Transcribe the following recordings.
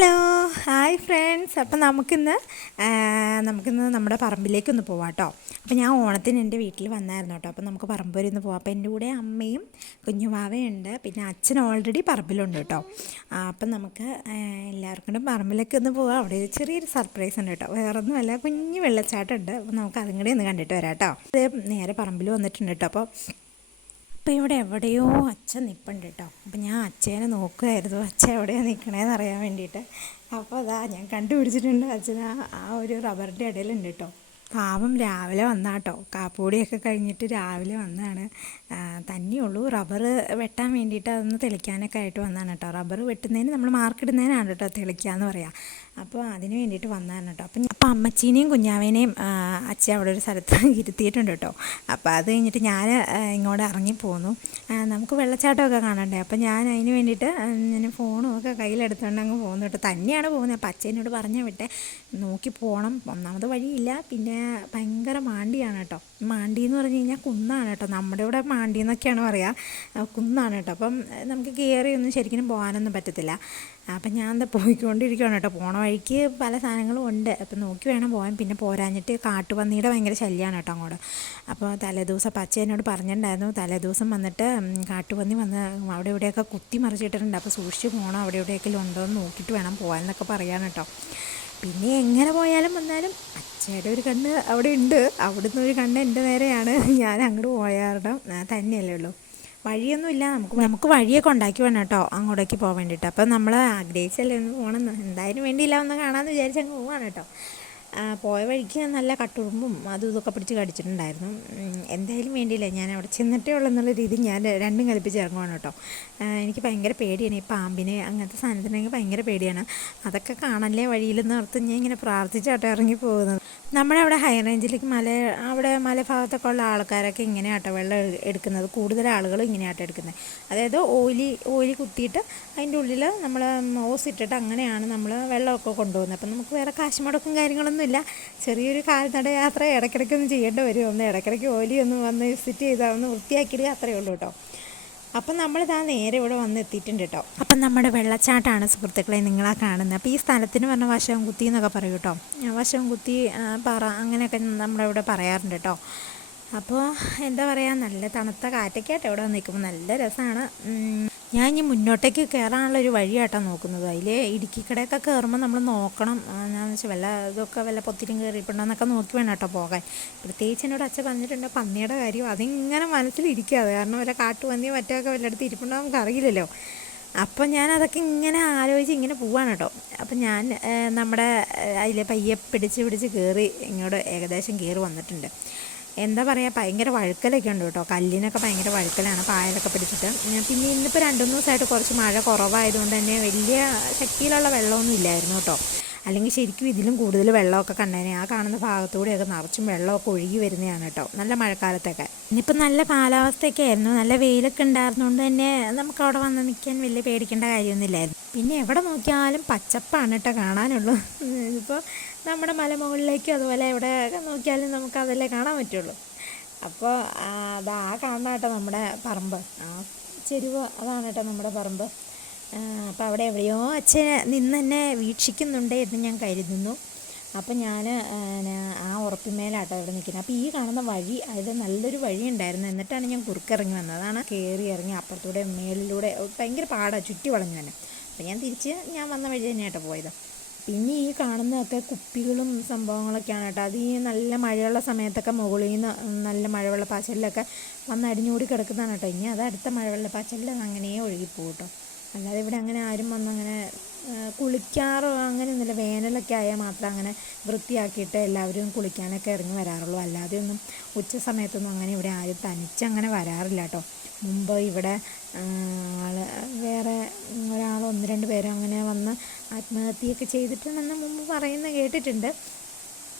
Hello hi friends. അപ്പം നമുക്കിന്ന് നമുക്കിന്ന് നമ്മുടെ പറമ്പിലേക്കൊന്ന് പോവാം കേട്ടോ അപ്പം ഞാൻ ഓണത്തിന് എന്റെ വീട്ടിൽ വന്നായിരുന്നു കേട്ടോ. അപ്പം നമുക്ക് പറമ്പ് വരെ ഒന്ന് പോവാം. അപ്പം എന്റെ കൂടെ അമ്മയും കുഞ്ഞുമാവയുണ്ട് പിന്നെ അച്ഛൻ ഓൾറെഡി പറമ്പിലുണ്ട് കേട്ടോ. അപ്പം നമുക്ക് എല്ലാവർക്കും കൂടെ പറമ്പിലേക്ക് ഒന്ന് പോവാം. അവിടെ ഒരു ചെറിയൊരു സർപ്രൈസ് ഉണ്ട് കേട്ടോ. വേറൊന്നുമല്ല കുഞ്ഞു വെള്ളച്ചാട്ടം ഉണ്ട് അപ്പം നമുക്ക് അതും കൂടെ ഒന്ന് കണ്ടിട്ട് വരാം കേട്ടോ. നേരെ പറമ്പിൽ വന്നിട്ടുണ്ട് കേട്ടോ. അപ്പോൾ അപ്പോൾ ഇവിടെ എവിടെയോ അച്ഛൻ നിൽപ്പുണ്ട് കേട്ടോ. അപ്പം ഞാൻ അച്ഛനെ നോക്കുമായിരുന്നു അച്ഛൻ എവിടെയാണ് നിൽക്കണേന്ന് അറിയാൻ വേണ്ടിയിട്ട്. അപ്പോൾ അതാ ഞാൻ കണ്ടുപിടിച്ചിട്ടുണ്ട് അച്ഛൻ ആ ഒരു റബ്ബറിന്റെ ഇടയിലുണ്ട് കേട്ടോ. പാവം രാവിലെ വന്നാട്ടോ. കാപ്പൂടിയൊക്കെ കഴിഞ്ഞിട്ട് രാവിലെ വന്നാണ്. തന്നെയുള്ളൂ. റബ്ബർ വെട്ടാൻ വേണ്ടിയിട്ട് അതൊന്ന് തെളിക്കാനൊക്കെ ആയിട്ട് വന്നാണ് കേട്ടോ റബ്ബർ വെട്ടുന്നതിന് നമ്മൾ മാർക്കിടുന്നതിനാണ് കേട്ടോ തെളിക്കുക എന്ന് പറയാം. അപ്പോൾ അതിന് വേണ്ടിയിട്ട് വന്നതാണ് കേട്ടോ അപ്പം അപ്പം അമ്മച്ചീനെയും കുഞ്ഞാവേനെയും അച്ഛൻ അവിടെ ഒരു സ്ഥലത്ത് ഇരുത്തിയിട്ടുണ്ട് കേട്ടോ അപ്പോൾ അത് കഴിഞ്ഞിട്ട് ഞാൻ ഇങ്ങോട്ട് ഇറങ്ങി പോന്നു. നമുക്ക് വെള്ളച്ചാട്ടമൊക്കെ കാണണ്ടേ? അപ്പം ഞാൻ അതിന് വേണ്ടിയിട്ട് ഞാൻ ഫോണും ഒക്കെ കയ്യിലെടുത്തുകൊണ്ട് അങ്ങ് പോകുന്നു കേട്ടോ തന്നെയാണ് പോകുന്നത്. അപ്പം അച്ഛനോട് പറഞ്ഞു വിട്ടെ നോക്കി പോകണം ഒന്നാമത് വഴിയില്ല. പിന്നെ ഭയങ്കര മാണ്ടിയാണ് കേട്ടോ മാണ്ടി എന്ന് പറഞ്ഞു കഴിഞ്ഞാൽ കുന്നാണ് കേട്ടോ നമ്മുടെ ഇവിടെ മാണ്ടി എന്നൊക്കെയാണ് പറയുക കുന്നാണ് കേട്ടോ അപ്പം നമുക്ക് കയറിയൊന്നും ശരിക്കും പോകാനൊന്നും പറ്റത്തില്ല. അപ്പം ഞാൻ എന്താ പോയിക്കൊണ്ടിരിക്കുകയാണ് കേട്ടോ പോണ വഴിക്ക് പല സാധനങ്ങളും ഉണ്ട്. അപ്പം നോക്കി വേണം പോകാൻ. പിന്നെ പോരാഞ്ഞിട്ട് കാട്ടുപന്നിയുടെ ഭയങ്കര ശല്യമാണ് കേട്ടോ അങ്ങോട്ട്. അപ്പോൾ തലേദിവസം പച്ച എന്നോട് പറഞ്ഞിട്ടുണ്ടായിരുന്നു തലേദിവസം വന്നിട്ട് കാട്ടുപന്നി വന്ന് അവിടെ ഇവിടെയൊക്കെ കുത്തി മറിച്ചിട്ടിട്ടുണ്ട്. അപ്പോൾ സൂക്ഷിച്ച് പോകണം അവിടെ എവിടെയൊക്കെ ഉണ്ടോ എന്ന് നോക്കിയിട്ട് വേണം പോകാൻ എന്നൊക്കെ പറയാൻ കേട്ടോ പിന്നെ എങ്ങനെ പോയാലും വന്നാലും അച്ഛയുടെ ഒരു കണ്ണ് അവിടെ ഉണ്ട്. അവിടുന്ന് ഒരു കണ്ണ് എന്റെ നേരെയാണ്. ഞാൻ അങ്ങോട്ട് പോയാറുടെ തന്നെയല്ലേ ഉള്ളൂ. വഴിയൊന്നുമില്ല നമുക്ക് നമുക്ക് വഴിയൊക്കെ ഉണ്ടാക്കി വേണം കേട്ടോ. അങ്ങോട്ടേക്ക് പോകാൻ വേണ്ടിയിട്ട്. അപ്പം നമ്മൾ ആഗ്രഹിച്ചല്ലേ ഒന്ന് പോകണം എന്തായാലും വേണ്ടിയില്ല ഒന്ന് കാണാമെന്ന് വിചാരിച്ച് അങ്ങ് പോവാണ് കേട്ടോ. പോയ വഴിക്ക് നല്ല കട്ടുറുമ്പും അതും ഇതൊക്കെ പിടിച്ച് കടിച്ചിട്ടുണ്ടായിരുന്നു. എന്തായാലും വേണ്ടിയില്ല. ഞാൻ അവിടെ ചെന്നിട്ടേ ഉള്ളൂ എന്നുള്ള രീതിയിൽ ഞാൻ രണ്ടും കൽപ്പിച്ച് ഇറങ്ങുവാണ് കേട്ടോ. എനിക്ക് ഭയങ്കര പേടിയാണ്. ഈ പാമ്പിനെ അങ്ങനത്തെ സാധനത്തിനൊക്കെ ഭയങ്കര പേടിയാണ്. അതൊക്കെ കാണല്ലേ വഴിയിലെന്ന് ഓർത്ത് ഞാൻ ഇങ്ങനെ പ്രാർത്ഥിച്ചാട്ടോ ഇറങ്ങി പോകുന്നത്. നമ്മുടെ അവിടെ ഹൈ റേഞ്ചിലേക്ക് മല അവിടെ മലഭാഗത്തൊക്കെ ഉള്ള ആൾക്കാരൊക്കെ ഇങ്ങനെയാട്ടോ വെള്ളം എടുക്കുന്നത്. കൂടുതൽ ഇങ്ങനെ ഇങ്ങനെയാട്ടോ എടുക്കുന്നത്. അതായത് ഓലി ഓലി കുത്തിയിട്ട് അതിന്റെ ഉള്ളിൽ നമ്മൾ ഓസ് ഇട്ടിട്ട് അങ്ങനെയാണ് നമ്മൾ വെള്ളമൊക്കെ കൊണ്ടുപോകുന്നത്. അപ്പം നമുക്ക് വേറെ കാശ് മുടക്കും കാര്യങ്ങളൊന്നുമില്ല ചെറിയൊരു കാൽനട യാത്ര ഇടയ്ക്കിടയ്ക്ക് ഒന്നും ചെയ്യേണ്ടി വരും. ഒന്ന് ഇടയ്ക്കിടയ്ക്ക് ഓലി ഒന്ന് വന്ന് സിറ്റ് ചെയ്താൽ ഒന്ന് വൃത്തിയാക്കിയിടുക അത്രയേ ഉള്ളൂ കേട്ടോ അപ്പം നമ്മളിതാ നേരെ ഇവിടെ വന്ന് എത്തിയിട്ടുണ്ട് കേട്ടോ അപ്പം നമ്മുടെ വെള്ളച്ചാട്ടമാണ് സുഹൃത്തുക്കളെ നിങ്ങളാ കാണുന്നത്. അപ്പോൾ ഈ സ്ഥലത്തിന് പറഞ്ഞ വശവും കുത്തി എന്നൊക്കെ പറയും കേട്ടോ വശവും കുത്തി പറ അങ്ങനെയൊക്കെ നമ്മളിവിടെ പറയാറുണ്ട് കേട്ടോ അപ്പോൾ എന്താ പറയുക നല്ല തണുത്ത കാറ്റൊക്കെ ആയിട്ട് ഇവിടെ നിൽക്കുമ്പോൾ നല്ല രസമാണ്. ഞാൻ ഇനി മുന്നോട്ടേക്ക് കയറാനുള്ള ഒരു വഴിയാട്ടോ നോക്കുന്നത്. അതിൽ ഇടുക്കിക്കടയൊക്കെ കയറുമ്പോൾ നമ്മൾ നോക്കണം. എന്താണെന്ന് വെച്ചാൽ വല്ല ഇതൊക്കെ വല്ല പൊത്തിരും കയറിയിട്ടുണ്ടോന്നൊക്കെ നോക്കി വേണം കേട്ടോ പോകാൻ. പ്രത്യേകിച്ച് എന്നോട് അച്ഛൻ പറഞ്ഞിട്ടുണ്ട് പന്നിയുടെ കാര്യം അതിങ്ങനെ മനസ്സിലിരിക്കാതെ കാരണം വല്ല കാട്ടുപന്നിയോ മറ്റൊക്കെ വല്ലയിടത്ത് ഇരിപ്പുണ്ടോ നമുക്ക് അറിയില്ലല്ലോ അപ്പം ഞാൻ അതൊക്കെ ഇങ്ങനെ ആലോചിച്ച് ഇങ്ങനെ പോവാണ് കേട്ടോ അപ്പം ഞാൻ നമ്മുടെ അതിലെ പയ്യെ പിടിച്ച് പിടിച്ച് കയറി ഇങ്ങോട്ട് ഏകദേശം കയറി വന്നിട്ടുണ്ട്. എന്താ പറയുക ഭയങ്കര വഴുക്കലൊക്കെ ഉണ്ട് കേട്ടോ. കല്ലിനൊക്കെ ഭയങ്കര വഴുക്കലാണ് പായലൊക്കെ പിടിച്ചിട്ട്. പിന്നെ ഇന്നിപ്പോൾ രണ്ടു മൂന്ന് ദിവസമായിട്ട് കുറച്ച് മഴ കുറവായതുകൊണ്ട് തന്നെ വലിയ ശക്തിയിലുള്ള വെള്ളമൊന്നും ഇല്ലായിരുന്നു കേട്ടോ. അല്ലെങ്കിൽ ശരിക്കും ഇതിലും കൂടുതൽ വെള്ളമൊക്കെ കണ്ടേനെ. ആ കാണുന്ന ഭാഗത്തൂടെയൊക്കെ നിറച്ചും വെള്ളമൊക്കെ ഒഴുകി വരുന്നതാണ് കേട്ടോ. നല്ല മഴക്കാലത്തൊക്കെ. ഇനിയിപ്പോൾ നല്ല കാലാവസ്ഥയൊക്കെ ആയിരുന്നു. നല്ല വെയിലൊക്കെ ഉണ്ടായിരുന്നുകൊണ്ട് തന്നെ നമുക്ക് അവിടെ വന്ന് നിൽക്കാൻ വലിയ പേടിക്കേണ്ട കാര്യമൊന്നുമില്ലായിരുന്നു. പിന്നെ എവിടെ നോക്കിയാലും പച്ചപ്പാണ് കേട്ടോ കാണാനുള്ളൂ. ഇപ്പോൾ നമ്മുടെ മലമുകളിലേക്കും അതുപോലെ എവിടെ നോക്കിയാലും നമുക്ക് അതല്ലേ കാണാൻ പറ്റുള്ളൂ. അപ്പോൾ അതാ കാണുന്ന കേട്ടോ നമ്മുടെ പറമ്പ്. ആ ചെരുവ് അതാണ് കേട്ടോ നമ്മുടെ പറമ്പ്. അപ്പോൾ അവിടെ എവിടെയോ അച്ഛൻ നിന്ന് എന്നെ വീക്ഷിക്കുന്നുണ്ട് എന്ന് ഞാൻ കരുതുന്നു. അപ്പം ഞാൻ ആ ഉറപ്പിന്മേലാട്ടോ അവിടെ നിൽക്കുന്നത്. അപ്പോൾ ഈ കാണുന്ന വഴി അതായത് നല്ലൊരു വഴി ഉണ്ടായിരുന്നു. എന്നിട്ടാണ് ഞാൻ കുറുക്കിറങ്ങി വന്നത്. അതാണ് കയറി ഇറങ്ങി അപ്പുറത്തൂടെ മേലിലൂടെ ഭയങ്കര പാടാണ് ചുറ്റി വളഞ്ഞു തന്നെ. അപ്പം ഞാൻ തിരിച്ച് ഞാൻ വന്ന വഴി തന്നെയാട്ടോ പോയത്. പിന്നെ ഈ കാണുന്നതൊക്കെ കുപ്പികളും സംഭവങ്ങളൊക്കെയാണ് കേട്ടോ. അത് ഈ നല്ല മഴയുള്ള സമയത്തൊക്കെ മുകളിൽ നിന്ന് നല്ല മഴവെള്ളപ്പാച്ചലിലൊക്കെ വന്ന് അടിഞ്ഞുകൂടി കിടക്കുന്നതാണ് കേട്ടോ. ഇനി അത് അടുത്ത മഴവെള്ളപ്പാച്ചലിൽ പാച്ചലിൽ അങ്ങനെ ഒഴുകിപ്പോകും കേട്ടോ. അല്ലാതെ ഇവിടെ അങ്ങനെ ആരും വന്ന് അങ്ങനെ ആ, കുളിക്കാറോ അങ്ങനെയൊന്നുമില്ല. വേനലൊക്കെ ആയാൽ മാത്രം അങ്ങനെ വൃത്തിയാക്കിയിട്ട് എല്ലാവരും കുളിക്കാനൊക്കെ ഇറങ്ങി വരാറുള്ളൂ. അല്ലാതെ ഒന്നും ഉച്ച സമയത്തൊന്നും അങ്ങനെ ഇവിടെ ആരും തനിച്ചങ്ങനെ വരാറില്ല കേട്ടോ. മുമ്പ് ഇവിടെ ആൾ വേറെ ഒരാൾ ഒന്ന് രണ്ട് പേരും അങ്ങനെ വന്ന് ആത്മഹത്യയൊക്കെ ചെയ്തിട്ടുണ്ടെന്ന് മുമ്പ് പറയുന്ന കേട്ടിട്ടുണ്ട്.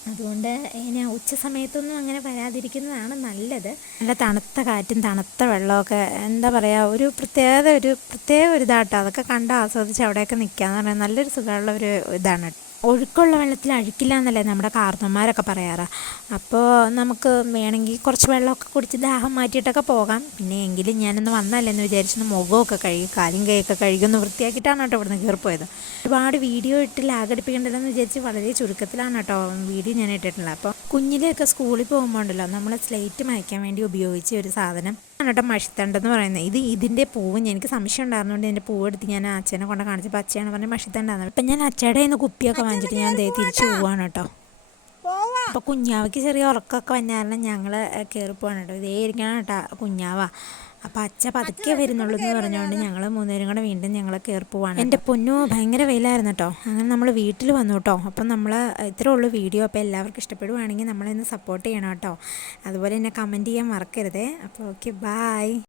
അതുകൊണ്ട് ഞാൻ ഉച്ച സമയത്തൊന്നും അങ്ങനെ വരാതിരിക്കുന്നതാണ് നല്ലത്. നല്ല തണുത്ത കാറ്റും തണുത്ത വെള്ളമൊക്കെ എന്താ പറയുക ഒരു പ്രത്യേക ഒരു പ്രത്യേക ഒരു ഇതാട്ടോ. അതൊക്കെ കണ്ട് ആസ്വദിച്ച് അവിടെയൊക്കെ നിൽക്കുക എന്ന് പറയുന്നത് നല്ലൊരു സുഖമുള്ള ഒരു ഇതാണ്. ഒഴുക്കുള്ള വെള്ളത്തിൽ അഴുക്കില്ല എന്നല്ലേ നമ്മുടെ കാർന്നന്മാരൊക്കെ പറയാറ്. അപ്പോൾ നമുക്ക് വേണമെങ്കിൽ കുറച്ച് വെള്ളമൊക്കെ കുടിച്ച് ദാഹം മാറ്റിയിട്ടൊക്കെ പോകാം. പിന്നെ എങ്കിലും ഞാനൊന്ന് വന്നല്ലേ എന്ന് വിചാരിച്ചൊന്ന് മുഖമൊക്കെ കഴുകി കാലും കൈയൊക്കെ കഴുകി ഒന്ന് വൃത്തിയാക്കിയിട്ടാണ് കേട്ടോ ഇവിടുന്ന് കയറിപ്പോയത്. ഒരുപാട് വീഡിയോ ഇട്ട് ലാഗടിപ്പിക്കേണ്ടതെന്ന് വിചാരിച്ച് വളരെ ചുരുക്കത്തിലാണ് കേട്ടോ വീഡിയോ ഞാൻ ഇട്ടിട്ടുള്ളത്. അപ്പോൾ കുഞ്ഞിലെയൊക്കെ സ്കൂളിൽ പോകുമ്പോൾ ഉണ്ടല്ലോ നമ്മൾ സ്ലേറ്റ് മായ്ക്കാൻ വേണ്ടി ഉപയോഗിച്ച ഒരു സാധനം. കേട്ടോ മഷിത്തണ്ടെന്ന് പറയുന്നത്. ഇത് ഇതിന്റെ പൂവ് എനിക്ക് സംശയം ഉണ്ടായിരുന്നുകൊണ്ട് എന്റെ പൂവ് എടുത്ത് ഞാൻ അച്ഛനെ കൊണ്ട് കാണിച്ചപ്പോൾ അച്ഛയാണ് പറഞ്ഞ് മഷിത്തണ്ടാന്ന്. അപ്പം ഞാൻ അച്ഛയുടെ കുപ്പിയൊക്കെ വാങ്ങിച്ചിട്ട് ഞാൻ ദേ തിരിച്ചു പോവാണ് കേട്ടോ. അപ്പോൾ കുഞ്ഞാവയ്ക്ക് ചെറിയ ഉറക്കമൊക്കെ വന്ന കാരണം ഞങ്ങൾ കയറി പോവാണ് കേട്ടോ. ഇതേ ഇരിക്കണം കേട്ടോ കുഞ്ഞാവ. അപ്പോൾ അച്ഛ പതുക്കെ വരുന്നുള്ളൂ എന്ന് പറഞ്ഞുകൊണ്ട് ഞങ്ങൾ മൂന്നുപേരും കൂടെ വീണ്ടും ഞങ്ങൾ കയറി പോവാണ് എന്റെ പൊന്നു ഭയങ്കര വെയിലായിരുന്നു കേട്ടോ. അങ്ങനെ നമ്മൾ വീട്ടിൽ വന്നു കേട്ടോ. അപ്പം നമ്മൾ ഇത്രേ ഉള്ളൂ വീഡിയോ. അപ്പോൾ എല്ലാവർക്കും ഇഷ്ടപ്പെടുവാണെങ്കിൽ നമ്മളെ ഒന്ന് സപ്പോർട്ട് ചെയ്യണം കേട്ടോ. അതുപോലെ എന്നെ കമന്റ് ചെയ്യാൻ മറക്കരുതേ. അപ്പോൾ ഓക്കെ ബായ്.